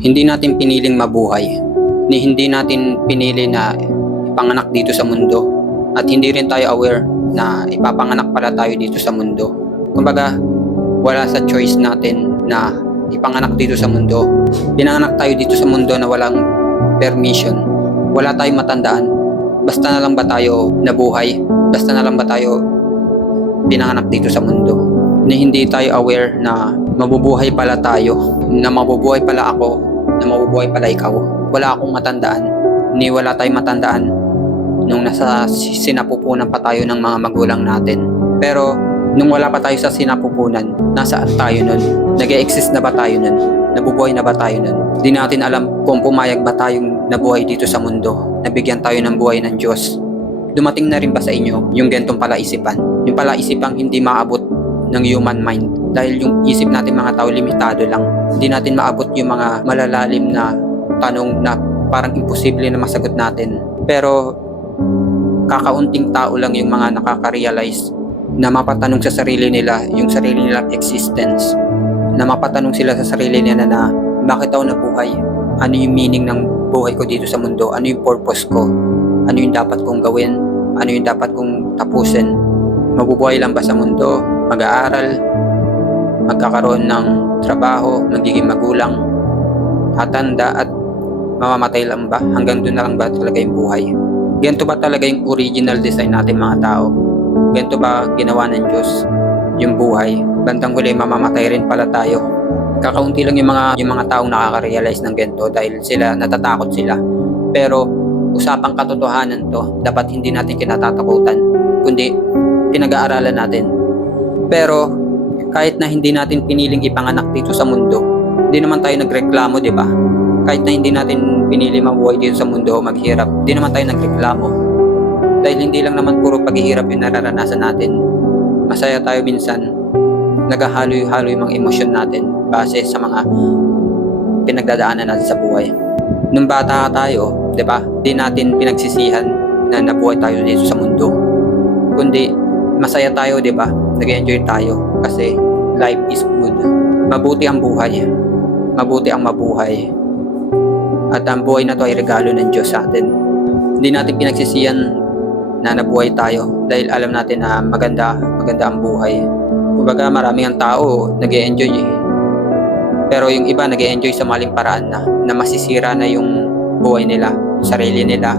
Hindi natin piniling mabuhay. Ni hindi natin pinili na ipanganak dito sa mundo. At hindi rin tayo aware na ipapanganak pala tayo dito sa mundo. Kumbaga, wala sa choice natin na ipanganak dito sa mundo. Pinanganak tayo dito sa mundo na walang permission. Wala tayong matandaan. Basta na lang ba tayo nabuhay? Basta na lang ba tayo pinanganak dito sa mundo? Na hindi tayo aware na mabubuhay pala tayo, na mabubuhay pala ako, na mabubuhay pala ikaw. Wala akong matandaan, ni wala tayong matandaan nung nasa sinapupunan pa tayo ng mga magulang natin. Pero nung wala pa tayo sa sinapupunan, nasaan tayo nun? nag exist na ba tayo nun? Nabubuhay na ba tayo nun? Di natin alam kung pumayag ba tayong nabuhay dito sa mundo. Nabigyan tayo ng buhay ng Diyos. Dumating na rin ba sa inyo yung gentong palaisipan? Yung palaisipang hindi maabot ng human mind. Dahil yung isip natin mga tao limitado lang. Hindi natin maabot yung mga malalalim na tanong na parang imposible na masagot natin. Pero kakaunting tao lang yung mga nakaka-realize na mapatanong sa sarili nila yung sarili nilang existence. Na mapatanong sila sa sarili nila na bakit ako nabuhay? Ano yung meaning ng buhay ko dito sa mundo? Ano yung purpose ko? Ano yung dapat kong gawin? Ano yung dapat kong tapusin? Mabubuhay lang ba sa mundo? Mag-aaral magkakaroon ng trabaho magiging magulang tatanda at mamamatay lang ba hanggang doon na lang ba talaga yung buhay Ganito ba talaga yung original design natin mga tao? Ganito ba ginawa ng Diyos yung buhay? Bandang huli mamamatay rin pala tayo. Kakaunti lang yung mga yung mga taong nakaka-realize ng ganito dahil sila natatakot sila. Pero usapang katotohanan to, dapat hindi natin kinatatakutan, kundi pinag-aaralan natin. Pero kahit na hindi natin piniling ipanganak dito sa mundo, hindi naman tayo nagreklamo, di ba? kahit na hindi natin pinili mabuhay dito sa mundo o maghirap, di naman tayo nagreklamo. Dahil hindi lang naman puro paghihirap yung nararanasan natin. Masaya tayo minsan, naghahalo-halo yung mga emosyon natin base sa mga pinagdadaanan natin sa buhay. Nung bata tayo, di ba, di natin pinagsisihan na nabuhay tayo dito sa mundo. Kundi, masaya tayo, di ba? Nag-enjoy tayo kasi life is good. Mabuti ang buhay. Mabuti ang mabuhay at ang buhay na to ay regalo ng Diyos sa atin. Hindi natin pinagsisiyan na nabuhay tayo dahil alam natin na maganda, maganda ang buhay. Kumbaga maraming ang tao nag enjoy eh. Pero yung iba nag enjoy sa maling paraan na, na masisira na yung buhay nila, yung sarili nila,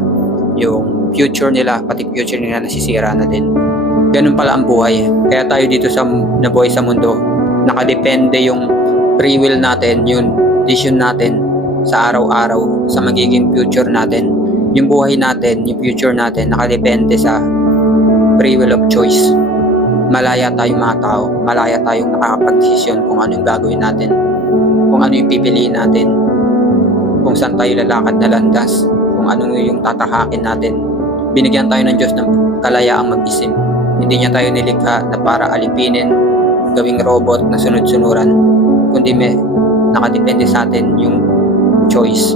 yung future nila, pati future nila nasisira na din. Ganun pala ang buhay. Kaya tayo dito sa nabuhay sa mundo, nakadepende yung free will natin, yung decision natin sa araw-araw sa magiging future natin. Yung buhay natin, yung future natin, nakadepende sa free will of choice. Malaya tayong mga tao, malaya tayong nakakapag-desisyon kung ano yung gagawin natin, kung ano yung pipiliin natin, kung saan tayo lalakad na landas, kung ano yung tatahakin natin. Binigyan tayo ng Diyos ng kalayaang mag-isip. Hindi niya tayo nilikha na para alipinin, gawing robot na sunod-sunuran, kundi may nakadepende sa atin yung choice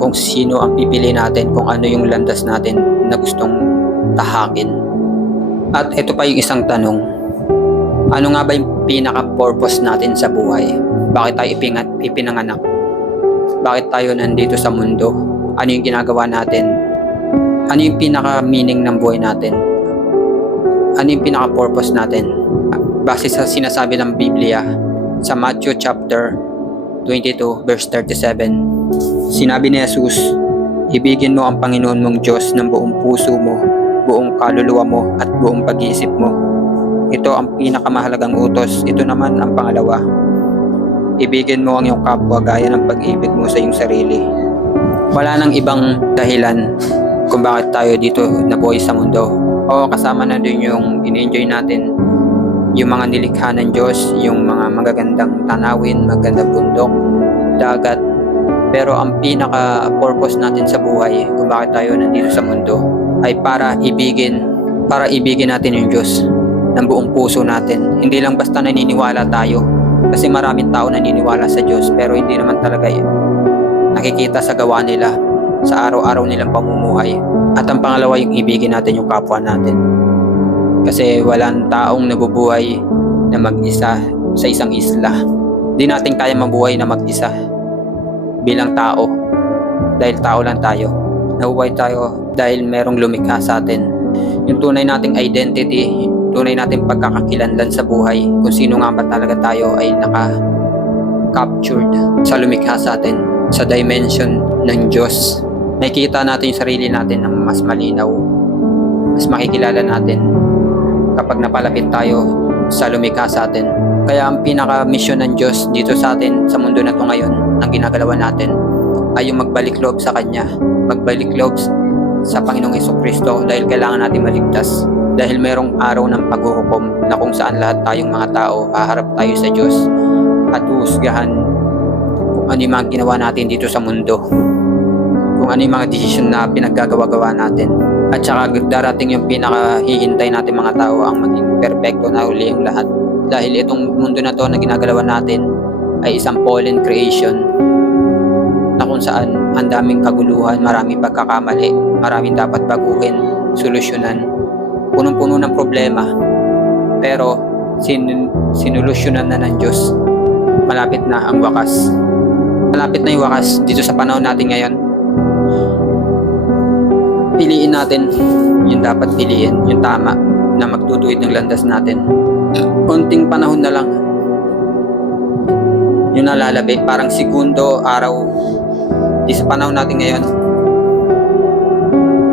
kung sino ang pipili natin, kung ano yung landas natin na gustong tahakin. At ito pa yung isang tanong. Ano nga ba yung pinaka-purpose natin sa buhay? Bakit tayo ipingat, ipinanganak? Bakit tayo nandito sa mundo? Ano yung ginagawa natin? Ano yung pinaka-meaning ng buhay natin? Ano yung pinaka-purpose natin? Base sa sinasabi ng Biblia sa Matthew chapter 22 verse 37. Sinabi ni Jesus, Ibigin mo ang Panginoon mong Diyos ng buong puso mo, buong kaluluwa mo at buong pag-iisip mo. Ito ang pinakamahalagang utos. Ito naman ang pangalawa. Ibigin mo ang iyong kapwa gaya ng pag-ibig mo sa iyong sarili. Wala nang ibang dahilan kung bakit tayo dito nabuhay sa mundo. O kasama na din yung in-enjoy natin yung mga nilikha ng Diyos, yung mga magagandang tanawin, magandang bundok, dagat. Pero ang pinaka-purpose natin sa buhay, kung bakit tayo nandito sa mundo, ay para ibigin, para ibigin natin yung Diyos ng buong puso natin. Hindi lang basta naniniwala tayo. Kasi maraming tao naniniwala sa Diyos, pero hindi naman talaga yun. nakikita sa gawa nila, sa araw-araw nilang pamumuhay. At ang pangalawa, yung ibigin natin yung kapwa natin. Kasi walang taong nabubuhay na mag-isa sa isang isla. Di natin kaya mabuhay na mag-isa. bilang tao. Dahil tao lang tayo. Nabubuhay tayo dahil merong lumikha sa atin. Yung tunay nating identity, tunay nating pagkakakilanlan sa buhay, kung sino nga ba talaga tayo ay naka-captured sa lumikha sa atin, sa dimension ng Diyos. Nakikita natin yung sarili natin ng mas malinaw, mas makikilala natin kapag napalapit tayo sa lumikha sa atin. Kaya ang pinaka-mission ng Diyos dito sa atin sa mundo na to ngayon, ang ginagalawan natin, ay yung magbalik loob sa Kanya. Magbalik loob sa Panginoong Yeso Kristo dahil kailangan natin maligtas. Dahil merong araw ng paghuhukom na kung saan lahat tayong mga tao haharap tayo sa Diyos at uhusgahan kung ano yung mga ginawa natin dito sa mundo. Kung ano yung mga desisyon na pinaggagawa-gawa natin. At saka darating yung pinakahihintay natin mga tao ang maging perfecto na uli ang lahat. Dahil itong mundo na to na ginagalawan natin ay isang fallen creation na kung saan ang daming kaguluhan, maraming pagkakamali, maraming dapat baguhin, solusyonan. Punong-puno ng problema. Pero sin sinulusyonan na ng Diyos. Malapit na ang wakas. Malapit na yung wakas dito sa panahon natin ngayon. Piliin natin yung dapat piliin, yung tama na magtutuwid ng landas natin. Konting panahon na lang yung nalalabi, parang segundo, araw, di panahon natin ngayon,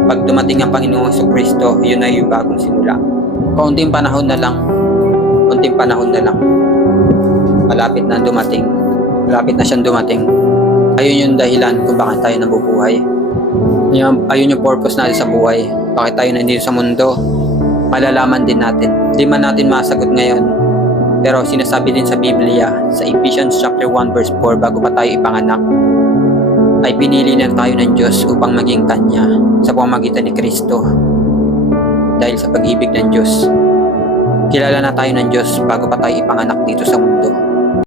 pag dumating ang Panginoong Hesus Kristo, yun na yung bagong simula. Kaunting panahon na lang, kaunting panahon na lang, malapit na dumating, malapit na siyang dumating. Ayun yung dahilan kung bakit tayo nabubuhay. Ayun, ayun yung purpose natin sa buhay. Bakit tayo nandito sa mundo? Malalaman din natin. Di man natin masagot ngayon, pero sinasabi din sa Biblia, sa Ephesians chapter 1 verse 4, bago pa tayo ipanganak, ay pinili na tayo ng Diyos upang maging Kanya sa pamamagitan ni Kristo. Dahil sa pag-ibig ng Diyos, kilala na tayo ng Diyos bago pa tayo ipanganak dito sa mundo.